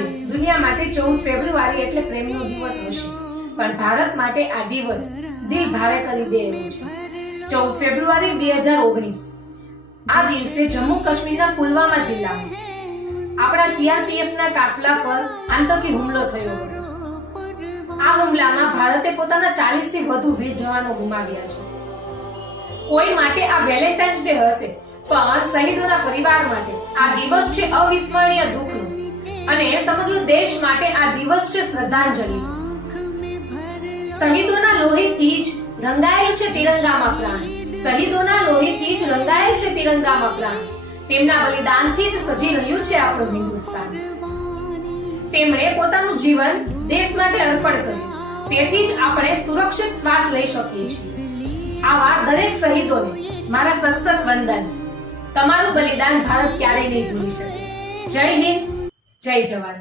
આજે દુનિયા માટે 14 ફેબ્રુઆરી એટલે પ્રેમનો દિવસ હશે, પણ ભારત માટે આ દિવસ દિલ ભારે કરી દે એવું છે। 14 ફેબ્રુઆરી 2019 આ દિવસે જમ્મુ કાશ્મીરના પુલવામા જિલ્લામાં આપણા સીઆરપીએફના કાફલા પર આતંકી હુમલો થયો હતો। આ હુમલામાં ભારતે પોતાના 40 થી વધુ વીર જવાનો ગુમાવ્યા છે। કોઈ માટે આ વેલેન્ટાઇન્સ ડે હશે, પણ શહીદોના પરિવાર માટે આ દિવસ છે અવિસ્મરણીય દુઃખનો, અને સમગ્ર દેશ માટે આ દિવસ છે શ્રદ્ધાંજલિ। શહીદોના લોહીથી જ રંગાયેલ છે તિરંગામાં પ્રાણ, શહીદોના લોહીથી જ રંગાયેલ છે તિરંગામાં પ્રાણ, તેમના બલિદાનથી જ સજી રહ્યું છે આપણું હિન્દુસ્તાન। તેમણે પોતાનું જીવન દેશ માટે અર્પણ કર્યું, તેથી જ આપણે સુરક્ષિત શ્વાસ લઈ શકીએ છીએ। આવા દરેક શહીદોને મારા સતસત વંદન। તમારું બલિદાન ભારત ક્યારેય નહીં ભૂલી શકે। જય હિન્દ, જય જવાન।